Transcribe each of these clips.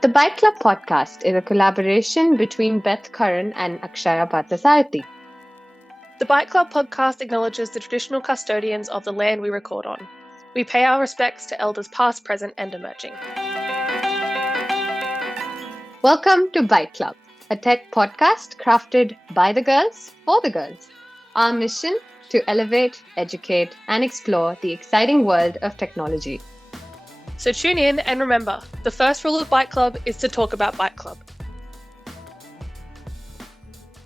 The Byte Club podcast is a collaboration between Beth Curran and Akshaya Parthasarathy. The Byte Club podcast acknowledges the traditional custodians of the land we record on. We pay our respects to elders past, present, and emerging. Welcome to Byte Club, a tech podcast crafted by the girls for the girls. Our mission: to elevate, educate, and explore the exciting world of technology. So tune in and remember, the first rule of Byte Club is to talk about Byte Club.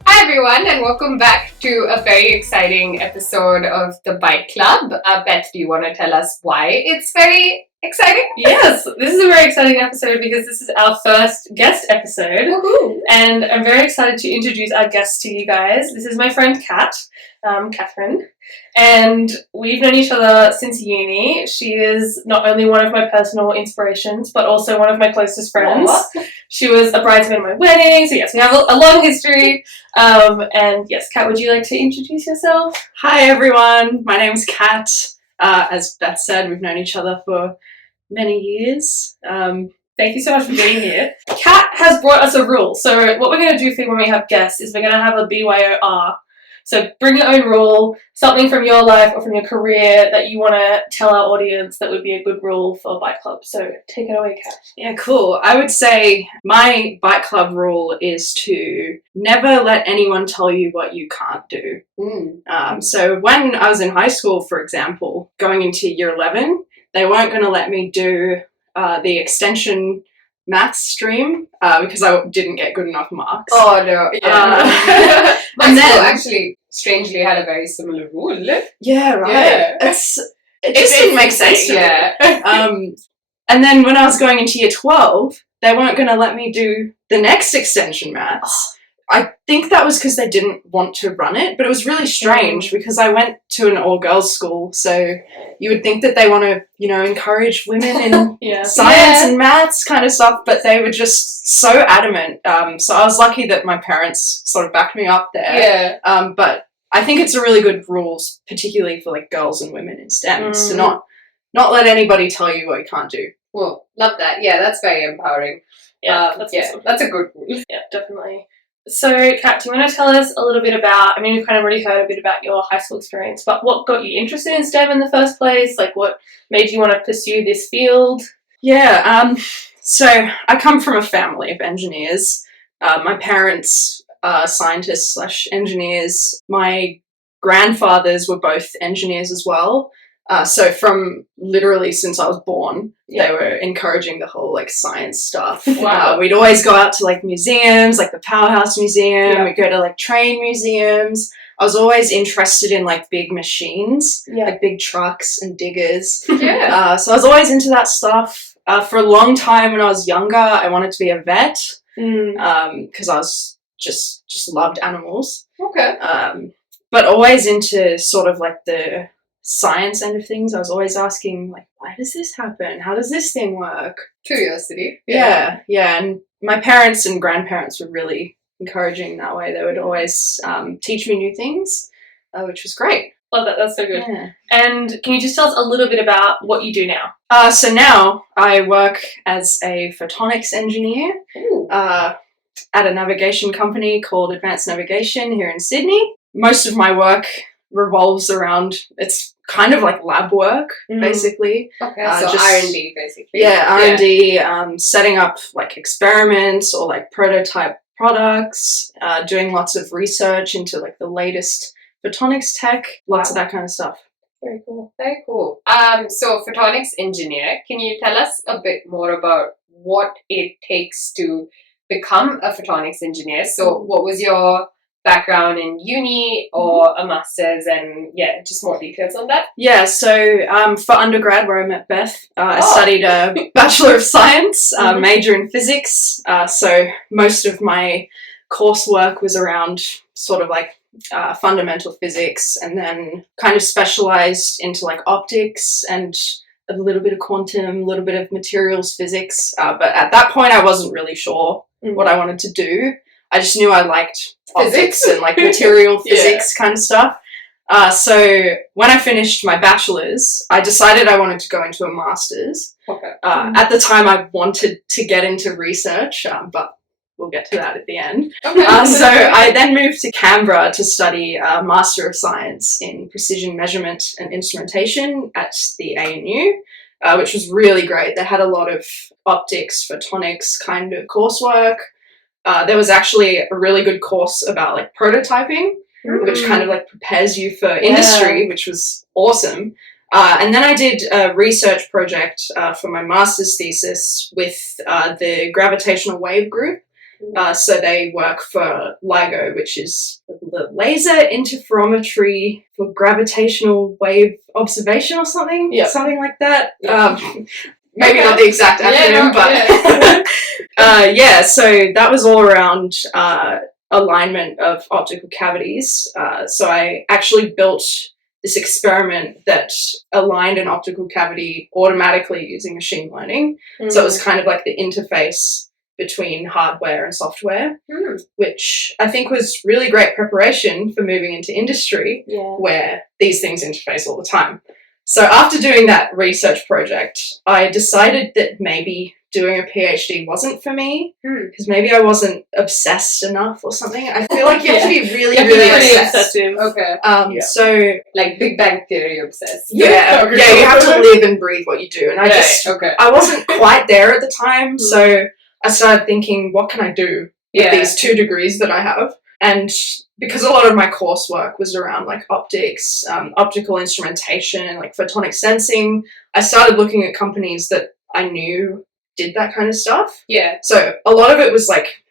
Hi everyone, and welcome back to a very exciting episode of the Byte Club. Beth, do you want to tell us why it's very exciting? Yes, this is a very exciting episode because this is our first guest episode. Woohoo! And I'm very excited to introduce our guest to you guys. This is my friend Katherine, and we've known each other since uni. She is not only one of my personal inspirations, but also one of my closest friends. Aww. She was a bridesmaid at my wedding, so yes, we have a long history. And yes, Kat, would you like to introduce yourself? Hi everyone, my name's Kat. As Beth said, we've known each other for many years. Thank you so much for being here. Kat has brought us a rule. So what we're going to do for you when we have guests is we're going to have a BYOR. So bring your own rule, something from your life or from your career that you want to tell our audience that would be a good rule for Byte Club. So take it away, Kat. Yeah, cool. I would say my Byte Club rule is to never let anyone tell you what you can't do. So when I was in high school, for example, going into year 11, they weren't going to let me do the extension maths stream because I didn't get good enough marks. Oh no, yeah. My and school then, actually strangely had a very similar rule. yeah, right. Yeah. It just didn't make sense to me. Yeah. And then when I was going into year 12, they weren't going to let me do the next extension maths. I think that was because they didn't want to run it, but it was really strange because I went to an all-girls school, so you would think that they want to, encourage women in science and maths kind of stuff, but they were just so adamant. So I was lucky that my parents sort of backed me up there. Yeah. But I think it's a really good rule, particularly for like girls and women in STEM, to not let anybody tell you what you can't do. Well, love that. Yeah, that's very empowering. Yeah, that's awesome. That's a good rule. Yeah, definitely. So, Kat, do you want to tell us a little bit about, we've kind of already heard a bit about your high school experience, but what got you interested in STEM in the first place? Like, what made you want to pursue this field? Yeah, so I come from a family of engineers. My parents are scientists / engineers. My grandfathers were both engineers as well. So from literally since I was born, they were encouraging the whole like science stuff. Wow. We'd always go out to like museums, like the Powerhouse Museum. Yeah. We'd go to like train museums. I was always interested in like big machines, like big trucks and diggers. Yeah. So I was always into that stuff. For a long time when I was younger, I wanted to be a vet because I was just loved animals. Okay. But always into sort of like the science end of things. I was always asking, like, why does this happen? How does this thing work? Curiosity. Yeah. And my parents and grandparents were really encouraging that way. They would always teach me new things, which was great. Love that. That's so good. Yeah. And can you just tell us a little bit about what you do now? So now I work as a photonics engineer at a navigation company called Advanced Navigation here in Sydney. Most of my work revolves around, it's kind of like lab work, basically. Okay, so R&D, basically. Yeah, R&D, setting up like experiments or like prototype products, doing lots of research into like the latest photonics tech, lots of that kind of stuff. Very cool. Very cool. So photonics engineer, can you tell us a bit more about what it takes to become a photonics engineer? So what was your background in uni or a master's, and just more details on that? Yeah, so for undergrad where I met Beth, I studied a Bachelor of Science, major in physics, so most of my coursework was around sort of like fundamental physics, and then kind of specialized into like optics and a little bit of quantum, a little bit of materials physics, but at that point I wasn't really sure what I wanted to do. I just knew I liked optics and like material physics kind of stuff. So when I finished my bachelor's, I decided I wanted to go into a master's. Okay. At the time, I wanted to get into research, but we'll get to that at the end. Okay. So I then moved to Canberra to study a Master of Science in Precision Measurement and Instrumentation at the ANU, which was really great. They had a lot of optics, photonics kind of coursework. There was actually a really good course about like prototyping, which kind of like prepares you for industry, which was awesome. And then I did a research project for my master's thesis with the gravitational wave group. So they work for LIGO, which is the Laser Interferometry for Gravitational Wave Observation or something, something like that. Maybe not the exact acronym, but so that was all around alignment of optical cavities. So I actually built this experiment that aligned an optical cavity automatically using machine learning. So it was kind of like the interface between hardware and software, which I think was really great preparation for moving into industry where these things interface all the time. So after doing that research project, I decided that maybe doing a PhD wasn't for me, because maybe I wasn't obsessed enough or something. I feel like you have to be really, really obsessed. Okay. So like Big Bang Theory obsessed. You have to live and breathe what you do. And I wasn't quite there at the time, so I started thinking, what can I do with these 2 degrees that I have? And because a lot of my coursework was around like optics, optical instrumentation, and like photonic sensing, I started looking at companies that I knew did that kind of stuff. Yeah. So a lot of it was like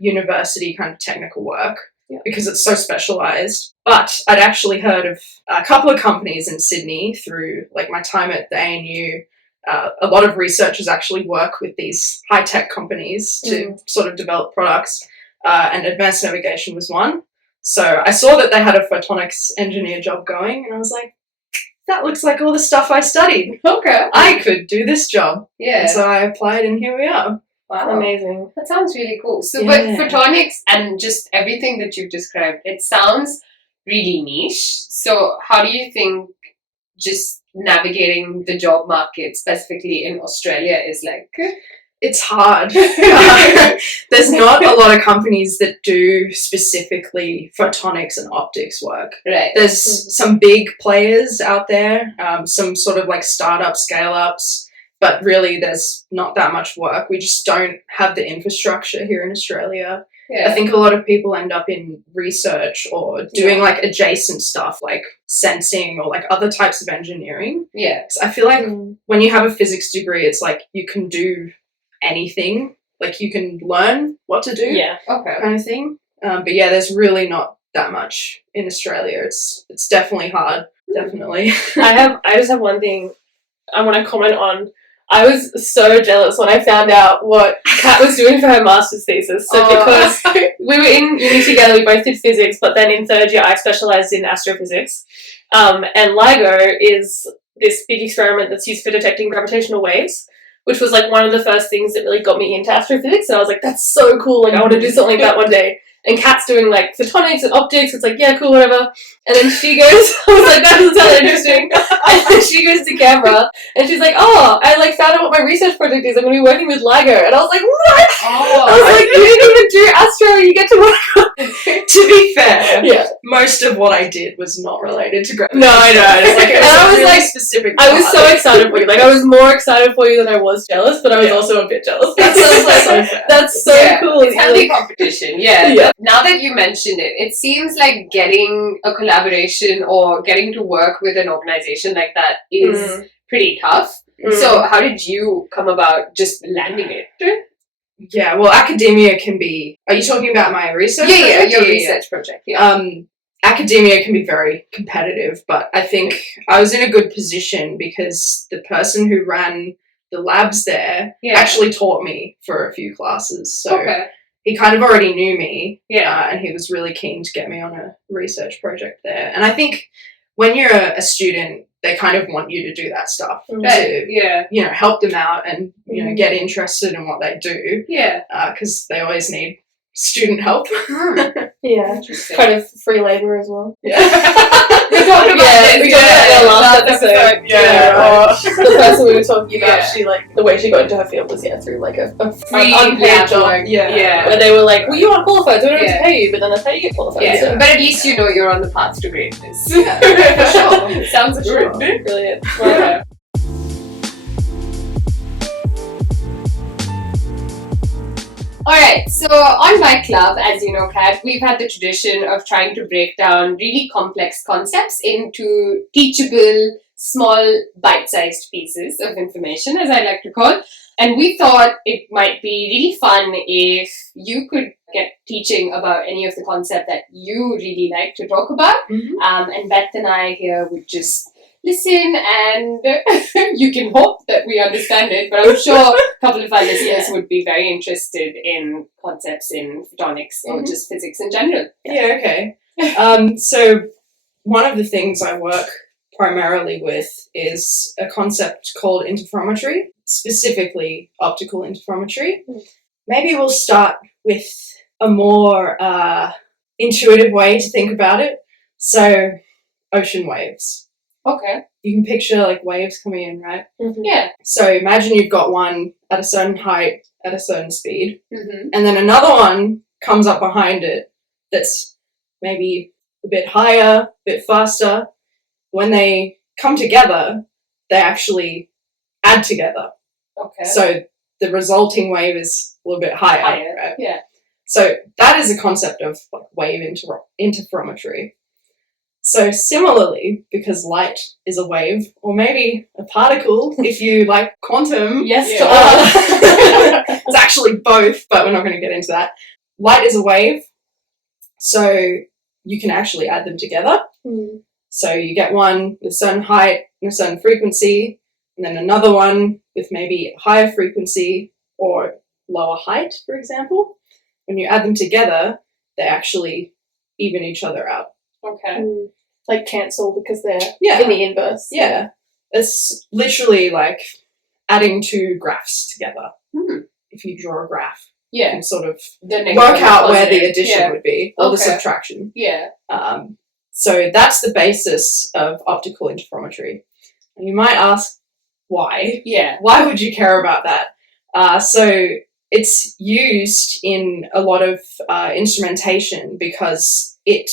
university kind of technical work because it's so specialized. But I'd actually heard of a couple of companies in Sydney through like my time at the ANU. A lot of researchers actually work with these high-tech companies to sort of develop products, and advanced navigation was one. So I saw that they had a photonics engineer job going, and I was like, that looks like all the stuff I studied. Okay. I could do this job. Yeah. And so I applied, and here we are. Wow. Amazing. That sounds really cool. So, but photonics and just everything that you've described, it sounds really niche. So how do you think just navigating the job market, specifically in Australia, is like? It's hard. There's not a lot of companies that do specifically photonics and optics work. Right. There's some big players out there, some sort of like startup scale-ups, but really there's not that much work. We just don't have the infrastructure here in Australia. I think a lot of people end up in research or doing like adjacent stuff like sensing or like other types of engineering. Yeah. So I feel like when you have a physics degree, it's like you can do anything, like you can learn what to do, kind of thing. But there's really not that much in Australia. It's definitely hard, definitely. I just have one thing I want to comment on. I was so jealous when I found out what Kat was doing for her master's thesis. So because we were in uni together, we both did physics, but then in 3rd year I specialised in astrophysics. And LIGO is this big experiment that's used for detecting gravitational waves, which was like one of the first things that really got me into astrophysics. And I was like, that's so cool. Like I want to do something like that one day. And Kat's doing like photonics and optics. It's like, yeah, cool, whatever. And then she goes, I was like, that doesn't sound interesting. And then she goes to Canberra and she's like, oh, I like found out what my research project is. I'm going to be working with LIGO. And I was like, what? I was like, you didn't even do astro. You get to work on it. To be fair, most of what I did was not related to gravity. No, I know. It's like, it was I was really like, specific. I was so excited for you. Like, I was more excited for you than I was jealous, but I was also a bit jealous. That's so cool. It's healthy competition, Now that you mentioned it, it seems like getting a collaboration or getting to work with an organization like that is pretty tough. So how did you come about just landing it? Yeah, well, academia can be... Are you talking about my research project? Your research project, academia can be very competitive, but I think I was in a good position because the person who ran the labs there actually taught me for a few classes. So he kind of already knew me, and he was really keen to get me on a research project there. And I think when you're a student, they kind of want you to do that stuff to, help them out and, get interested in what they do. Yeah. Because they always need student help. Yeah. Interesting. Kind of free labour as well. Yeah. We talked about this. we talked about that last episode. The person we were talking about, Yeah. she the way she got into her field was through a Free unpaid lab job. work. Yeah. Where they were like, well, you aren't qualified, so we don't have Yeah. to pay you, but then that's how you get qualified. Yeah. So. But at least you know you're on the path to greatness. Yeah. For sure. Sounds Sure. true. Brilliant. Yeah. Alright, so on Byte Club, as you know, Kat, we've had the tradition of trying to break down really complex concepts into teachable, small, bite-sized pieces of information, as I like to call. And we thought it might be really fun if you could get teaching about any of the concept that you really like to talk about. Mhm. And Beth and I here would just listen, and you can hope that we understand it, but I'm sure a couple of our listeners would be very interested in concepts in photonics or just physics in general. Yeah, okay. So one of the things I work primarily with is a concept called interferometry, specifically optical interferometry. Maybe we'll start with a more intuitive way to think about it. So ocean waves. Okay. You can picture waves coming in, right? Yeah. So imagine you've got one at a certain height, at a certain speed, Mm-hmm. and then another one comes up behind it that's maybe a bit higher, a bit faster. When they come together, they actually add together. Okay. So the resulting wave is a little bit higher. Right? Yeah. So that is a concept of wave interferometry. So similarly, because light is a wave, or maybe a particle, if you like quantum, Yes Yeah. to all. it's actually both, but we're not going to get into that. Light is a wave, so you can actually add them together. So you get one with a certain height and a certain frequency, and then another one with maybe a higher frequency or lower height, for example. When you add them together, they actually even each other out. Okay. Cancel because they're Yeah. in the inverse. Yeah. It's literally like adding two graphs together. If you draw a graph, you Yeah. can sort of The negative work and out where the positive. addition Yeah. would be, or the Okay. subtraction. Yeah. So that's the basis of optical interferometry. And you might ask, why? Yeah. Why would you care about that? So it's used in a lot of instrumentation because it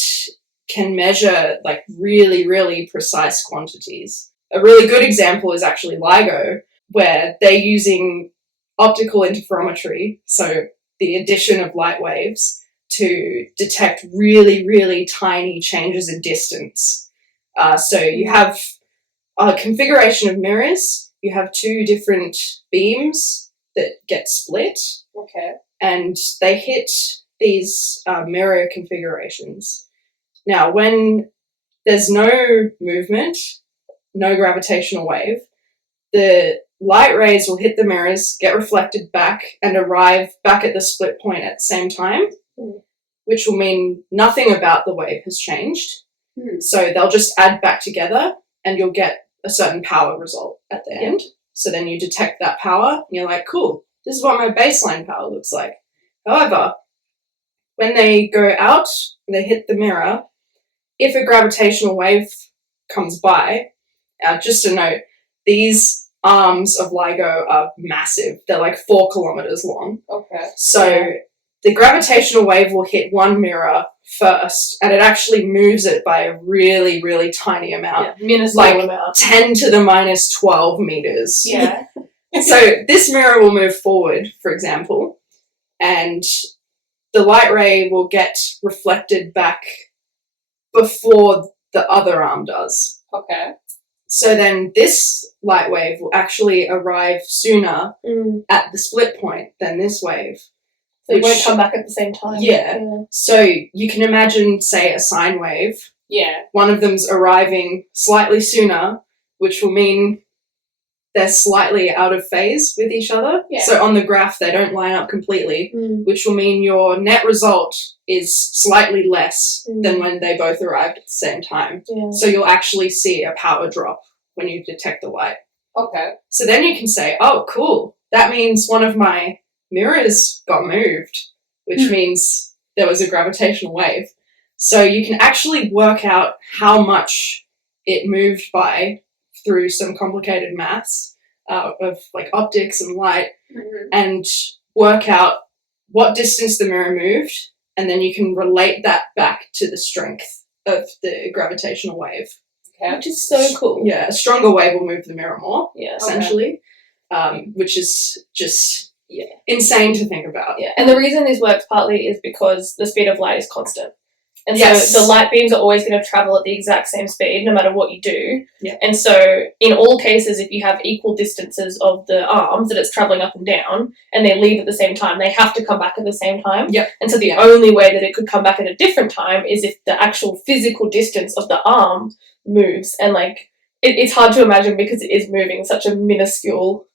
can measure really, really precise quantities. A really good example is actually LIGO, where they're using optical interferometry, so the addition of light waves, to detect really, really tiny changes in distance. So you have a configuration of mirrors, you have two different beams that get split, Okay. and they hit these mirror configurations. Now, when there's no movement, no gravitational wave, the light rays will hit the mirrors, get reflected back, and arrive back at the split point at the same time, which will mean nothing about the wave has changed. So they'll just add back together, and you'll get a certain power result at the end. So then you detect that power, and you're like, cool, this is what my baseline power looks like. However, when they go out and they hit the mirror, if a gravitational wave comes by, just a note, these arms of LIGO are massive. They're 4 kilometers long. Okay. So the gravitational wave will hit one mirror first, and it actually moves it by a really, really tiny amount. Minuscule amount. 10 to the minus 12 meters. Yeah. So this mirror will move forward, for example, and the light ray will get reflected back before the other arm does. Okay. So then this light wave will actually arrive sooner at the split point than this wave. So it won't come back at the same time. Yeah. So you can imagine, say, a sine wave. Yeah. One of them's arriving slightly sooner, which will mean they're slightly out of phase with each other. Yeah. So on the graph, they don't line up completely, which will mean your net result is slightly less than when they both arrived at the same time. So you'll actually see a power drop when you detect the light. Okay. So then you can say, oh, cool, that means one of my mirrors got moved. which means there was a gravitational wave. So you can actually work out how much it moved by through some complicated maths of like optics and light, and work out what distance the mirror moved, and then you can relate that back to the strength of the gravitational wave. Okay. Which is so cool. Yeah, a stronger wave will move the mirror more, Yeah. essentially, which is just insane to think about. Yeah. And the reason this works partly is because the speed of light is constant. And Yes. so the light beams are always going to travel at the exact same speed no matter what you do. Yeah. And so in all cases, if you have equal distances of the arms that it's travelling up and down and they leave at the same time, they have to come back at the same time. Yep. And so the only way that it could come back at a different time is if the actual physical distance of the arm moves. And like it's hard to imagine because it is moving such a minuscule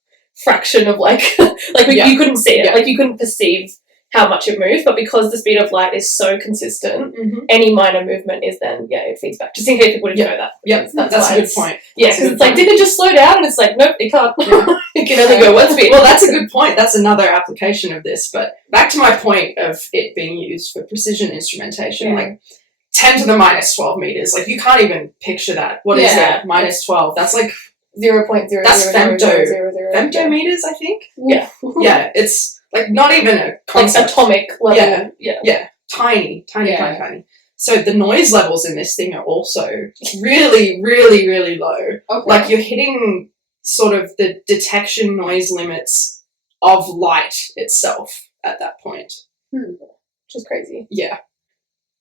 fraction of like you couldn't see it. Yeah. Like you couldn't perceive how much it moves, but because the speed of light is so consistent, any minor movement is then, it feeds back. Just in case people didn't know that. Yep, that's why a good point. Yeah, because it's like, did it just slow down? And it's like, nope, it can't. Yeah. It can only go one speed. Well, that's a good point. That's another application of this. But back to my point of it being used for precision instrumentation, like 10 to the minus 12 meters. Like, you can't even picture that. What is that? Minus 12. That's like 0.0000000. That's femtometers, I think. Yeah. Yeah, it's like not even a concept. Like atomic level. Yeah. Tiny. So the noise levels in this thing are also really, really, really low. Okay. Like you're hitting sort of the detection noise limits of light itself at that point. Which is crazy. Yeah.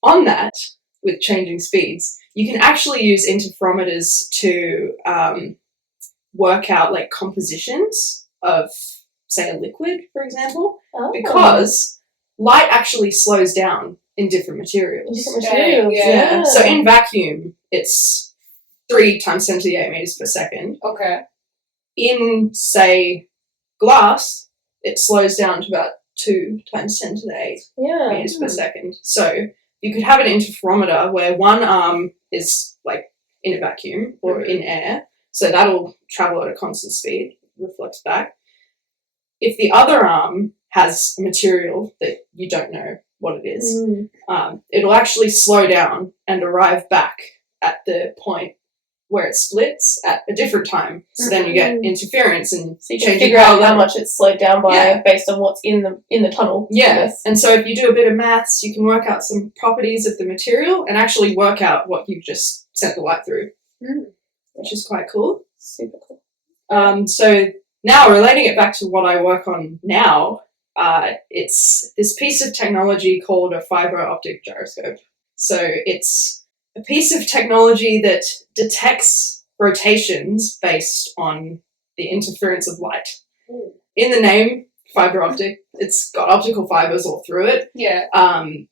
On that, with changing speeds, you can actually use interferometers to work out like compositions of, say, a liquid, for example, because light actually slows down in different materials. Yeah. So in vacuum, it's 3 times 10 to the 8 meters per second. Okay. In, say, glass, it slows down to about 2 times 10 to the 8 meters per second. So you could have an interferometer where one arm is like in a vacuum or in air, so that'll travel at a constant speed, reflects back. If the other arm has a material that you don't know what it is, it'll actually slow down and arrive back at the point where it splits at a different time. So then you get interference and so you can figure out how much it's slowed down by based on what's in the tunnel. Yeah, and so if you do a bit of maths, you can work out some properties of the material and actually work out what you've just sent the light through, which is quite cool. Super cool. So now, relating it back to what I work on now, it's this piece of technology called a fiber optic gyroscope. So it's a piece of technology that detects rotations based on the interference of light. In the name, fiber optic, it's got optical fibers all through it. Yeah. And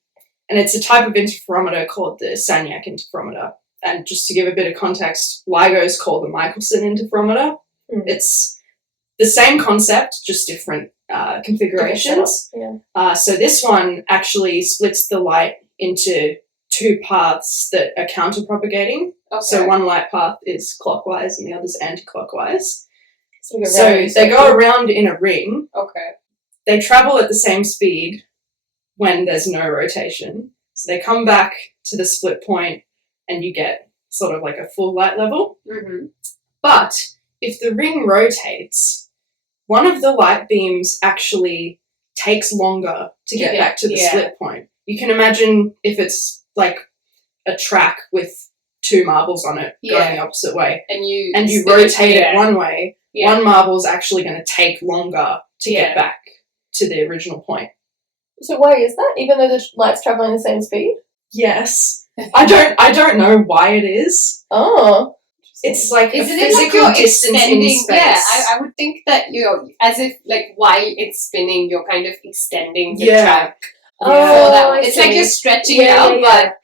it's a type of interferometer called the Sagnac interferometer. And just to give a bit of context, LIGO's called the Michelson interferometer. It's the same concept, just different configurations. So this one actually splits the light into 2 paths that are counter-propagating. Okay. So one light path is clockwise and the other's anti-clockwise. So they go around in a ring. Okay. They travel at the same speed when there's no rotation. So they come back to the split point and you get sort of like a full light level. But if the ring rotates, one of the light beams actually takes longer to get back to the split point. You can imagine if it's like a track with 2 marbles on it going the opposite way, and you rotate it one way, one marble's actually going to take longer to get back to the original point. So why is that? Even though the light's traveling the same speed? Yes. I don't know why it is. Oh. It's like Isn't a it physical like you're distance extending? in space. Yeah, I would think that as if like while it's spinning, you're kind of extending the track. Oh, that. It's like you're stretching it out, but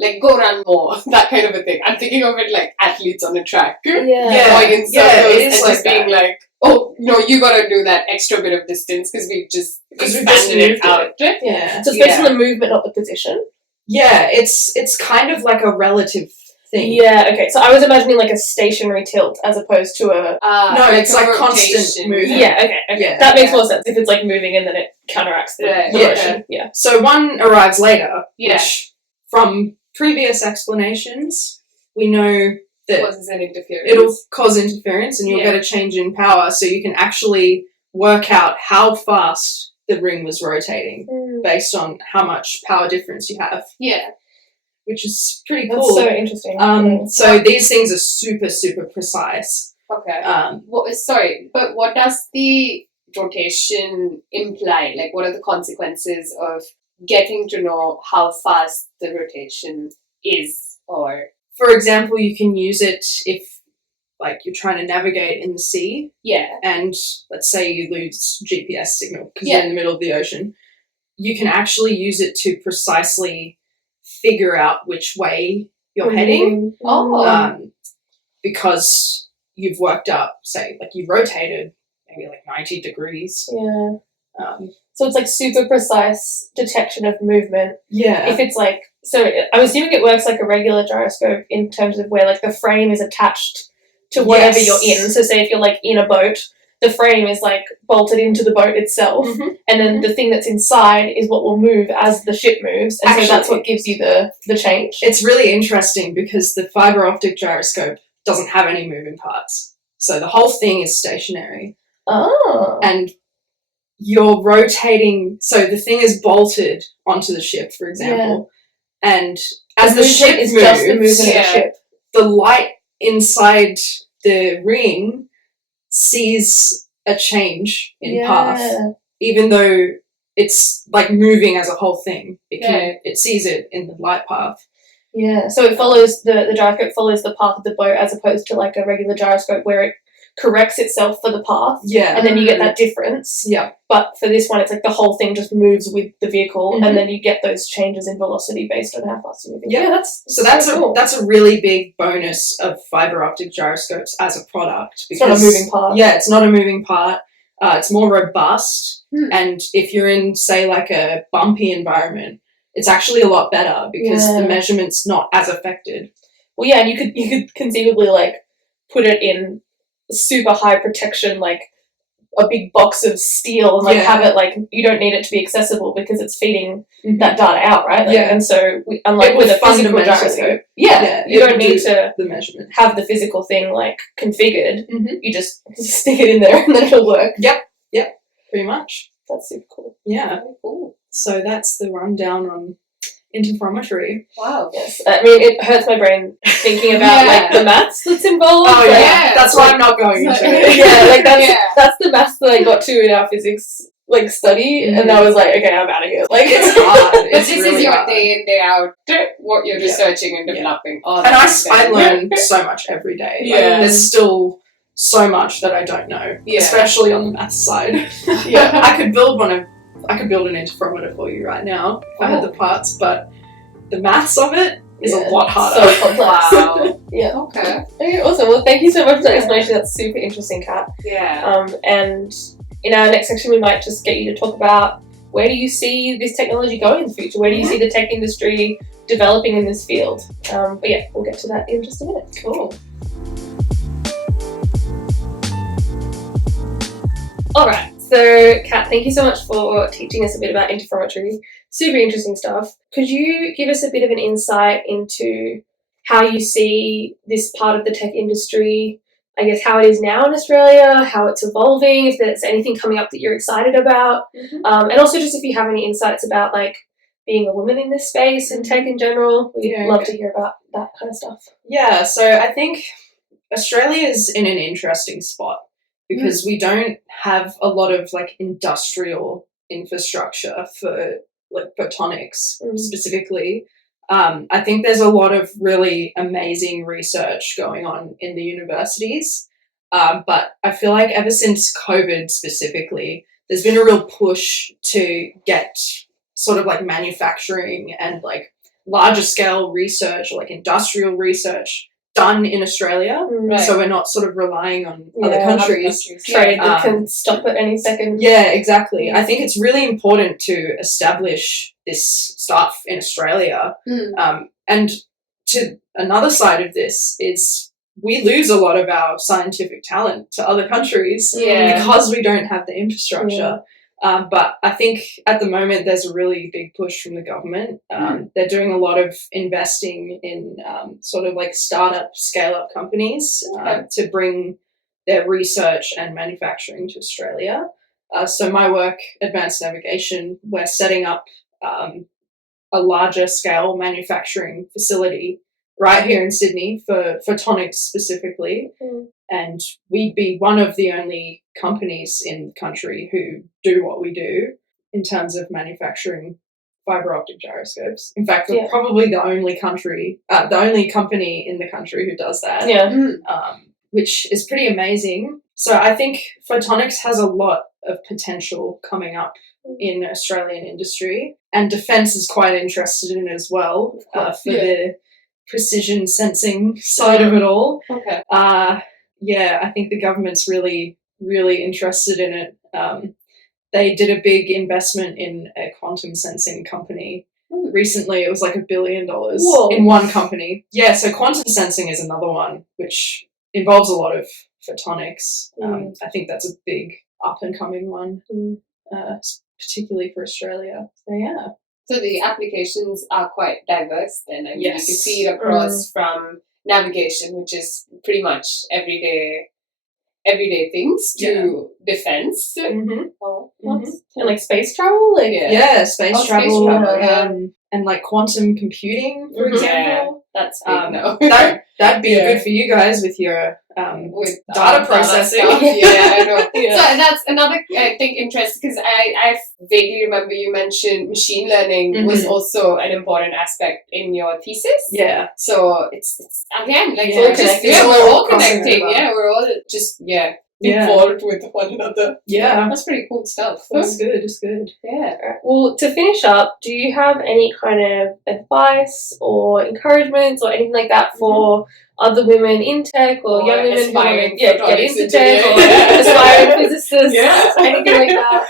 like go run more, that kind of a thing. I'm thinking of it like athletes on a track, going in circles it is and just being like, oh no, you got to do that extra bit of distance because we've just expanded it out. Yeah. So it's based on the movement, not the position. Yeah, it's kind of like a relative thing. Yeah, okay. So I was imagining like a stationary tilt as opposed to a... No, it's a like rotation. constant movement. Yeah, okay. Yeah. That makes more sense if it's like moving and then it counteracts the Yeah. motion. Yeah. So one arrives later, Yeah. which from previous explanations, we know that Causes an interference. it'll cause interference and you'll Yeah. get a change in power, so you can actually work out how fast the ring was rotating based on how much power difference you have, Yeah. which is pretty That's cool. so interesting. So these things are super, super precise. Okay. Sorry. But what does the rotation imply? Like, what are the consequences of getting to know how fast the rotation is? Or For example, you can use it if like you're trying to navigate in the sea and let's say you lose GPS signal because you're in the middle of the ocean. You can actually use it to precisely figure out which way you're heading. Because you've worked up, say, like you rotated maybe like 90 degrees. Yeah. So it's like super precise detection of movement. Yeah. If it's like, so I'm assuming it works like a regular gyroscope in terms of where like the frame is attached to whatever you're in. So say if you're like in a boat, the frame is like bolted into the boat itself, and then the thing that's inside is what will move as the ship moves, and so that's what gives you the change. It's really interesting because the fiber optic gyroscope doesn't have any moving parts. So the whole thing is stationary. Oh. And you're rotating, so the thing is bolted onto the ship, for example, and as the ship is moves, just the movement of the ship. The light inside the ring sees a change in path, even though it's like moving as a whole thing. It sees it in the light path. Yeah, so it follows the gyroscope follows the path of the boat as opposed to like a regular gyroscope where it corrects itself for the path. Yeah. And then you get that difference. Yeah. But for this one, it's like the whole thing just moves with the vehicle, and then you get those changes in velocity based on how fast you're moving. Yeah, that's a really big bonus of fiber optic gyroscopes as a product. Because, it's not a moving part. Yeah, it's not a moving part. It's more robust, and if you're in, say, like a bumpy environment, it's actually a lot better because the measurement's not as affected. Well, yeah, and you could conceivably like put it in super high protection, like a big box of steel, and like have it like you don't need it to be accessible because it's feeding that data out, right? Like, and so unlike with a physical gyroscope, you don't need to the measurement have the physical thing like configured. You just stick it in there and then it'll work. Yep, pretty much. That's super cool. Yeah, very cool. So that's the rundown on interferometry. Wow. Yes, I mean it hurts my brain thinking about like the maths that's involved. Oh yeah, that's why I'm not going into it. Yeah, like that's the maths that I got to in our physics like study, and I was like, okay, I'm out of here. Like it's hard. But It's this really is your hard. day in, day out, what you're researching and developing. Oh, and I learn so much every day. Like, there's still so much that I don't know, especially on the maths side. I could build an interferometer for you right now if I had the parts, but the maths of it is a lot harder. So complex. Wow. Yeah. Okay. Okay, awesome. Well, thank you so much for that explanation. That's super interesting, Kat. Yeah. And in our next section, we might just get you to talk about where do you see this technology going in the future? Where do you see the tech industry developing in this field? But yeah, we'll get to that in just a minute. Cool. All right. So, Kat, thank you so much for teaching us a bit about interferometry. Super interesting stuff. Could you give us a bit of an insight into how you see this part of the tech industry, I guess how it is now in Australia, how it's evolving, if there's anything coming up that you're excited about, and also just if you have any insights about like being a woman in this space and tech in general, we'd love to hear about that kind of stuff. Yeah, so I think Australia is in an interesting spot because we don't have a lot of like industrial infrastructure for like photonics specifically. I think there's a lot of really amazing research going on in the universities, but I feel like ever since COVID specifically, there's been a real push to get sort of like manufacturing and like larger scale research or like industrial research done in Australia, so we're not sort of relying on other countries. Trade that can stop at any second. Yeah, exactly. I think it's really important to establish this stuff in Australia. And to another side of this is we lose a lot of our scientific talent to other countries because we don't have the infrastructure. But I think at the moment there's a really big push from the government. They're doing a lot of investing in sort of like startup, scale-up companies to bring their research and manufacturing to Australia. So my work, Advanced Navigation, we're setting up a larger scale manufacturing facility right here in Sydney for photonics specifically. And we'd be one of the only companies in the country who do what we do in terms of manufacturing fiber optic gyroscopes. In fact, we're probably the only company in the country who does that. Which is pretty amazing. So I think photonics has a lot of potential coming up in Australian industry, and defence is quite interested in it as well for the precision sensing side of it all. I think the government's really, really interested in it. They did a big investment in a quantum sensing company. Recently, it was like $1 billion in one company. Yeah, so quantum sensing is another one, which involves a lot of photonics. I think that's a big up-and-coming one, particularly for Australia. So, yeah. So the applications are quite diverse then. I mean, you can see it across from navigation, which is pretty much everyday things, to defense. And like space travel? Space travel. And like quantum computing, for example. That's big now. That'd be good for you guys with your with data processing. I know. So that's another, I think, interest, because I vaguely remember you mentioned machine learning was also an important aspect in your thesis. Yeah. So it's again, like we're all connecting. We're all just involved with one another. Yeah. That's pretty cool stuff. It's good. Yeah. Well, to finish up, do you have any kind of advice or encouragements or anything like that for other women in tech or young women who want to get into tech or aspiring physicists, anything like that?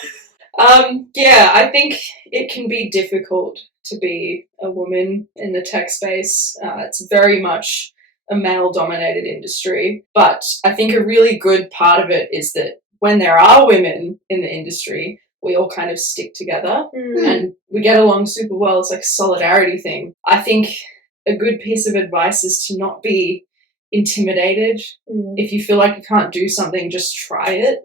I think it can be difficult to be a woman in the tech space. It's very much a male-dominated industry, but I think a really good part of it is that when there are women in the industry, we all kind of stick together and we get along super well. It's like a solidarity thing. I think a good piece of advice is to not be intimidated. If you feel like you can't do something, just try it.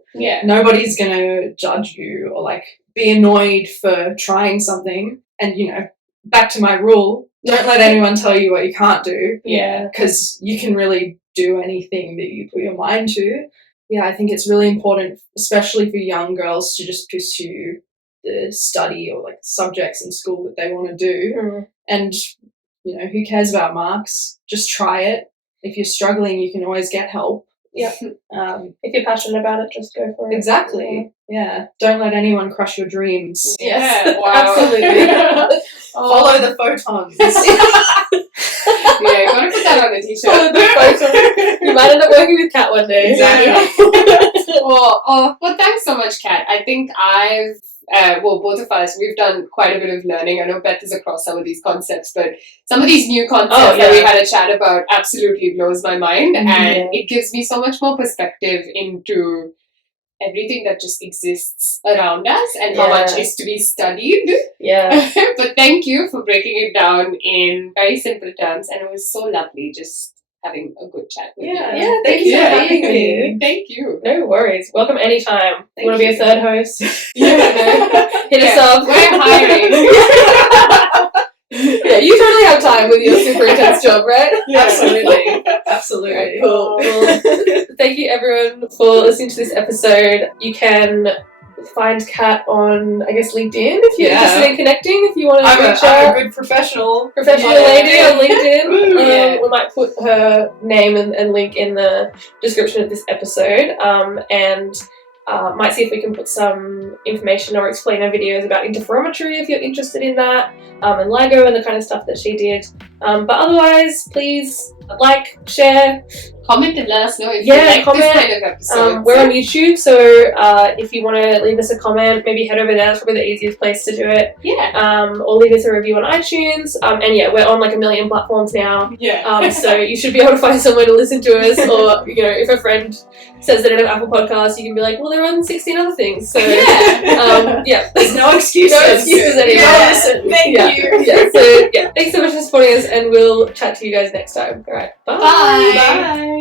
Nobody's gonna judge you or like be annoyed for trying something. And back to my rule, don't let anyone tell you what you can't do. Because you can really do anything that you put your mind to. I think it's really important, especially for young girls, to just pursue the study or like subjects in school that they want to do. And who cares about marks? Just try it. If you're struggling, you can always get help. If you're passionate about it, just go for it. Exactly. Don't let anyone crush your dreams. Absolutely. Follow the photons. You gotta put that on a t-shirt. Follow the photons. You might end up working with Kat one day. Exactly. Well, thanks so much, Kat. I think both of us, we've done quite a bit of learning. I know Beth is across some of these concepts, but some of these new concepts that we had a chat about absolutely blows my mind, and it gives me so much more perspective into everything that just exists around us and how much is to be studied. But thank you for breaking it down in very simple terms, and it was so lovely just having a good chat with you. Thank you for having me. Thank you. No worries. Welcome anytime. You want to be a third host? Hit us up. We're hiring. You totally have time with your super intense job, right? Absolutely. Right, cool. Well, thank you everyone for listening to this episode. You can find Kat on, I guess, LinkedIn if you're interested in connecting, if you want to reach out. I'm a good professional lady on LinkedIn. We might put her name and link in the description of this episode, and might see if we can put some information or explain our videos about interferometry if you're interested in that, and LIGO and the kind of stuff that she did. But otherwise, please like, share, Comment and let us know if Yeah, you like comment. this kind of episode. We're on YouTube, so if you want to leave us a comment, maybe head over there. That's probably the easiest place to do it. Yeah. Or leave us a review on iTunes. And yeah, we're on like 1 million platforms now. Yeah. So you should be able to find somewhere to listen to us. Or, you know, if a friend says they don't have Apple Podcasts, you can be like, well, they're on 16 other things. So yeah, There's no excuses. No excuses anymore. Yeah, listen. Thank you. Yeah. So yeah, thanks so much for supporting us, and we'll chat to you guys next time. All right, bye. Bye. Bye.